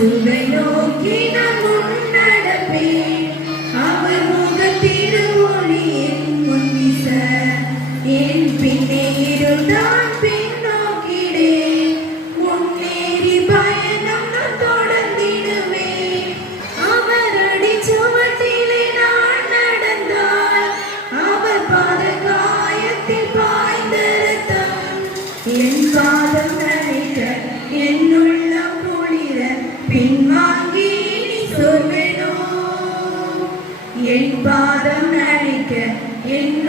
இயேசுவை நோக்கி நான் முன்னடப்பேன். அவர் முகத்திருவொளி என் முன் வீச, என் பின்னே இருள்தான் பின்னோக்கிடேன். முன்னேறி பயணம் நான் தொடர்ந்திடுவேன். அவர் அடிச்சுவட்டிலே நான் நடந்தால், அவர் பாத காயத்தில் பாய்ந்த இரத்தம் என் பாதம் நனைக்க, என் உள்ளம் குளிர பின்வாங்கி சொல்வேனோ. என் பாதம் நனைக்க, என்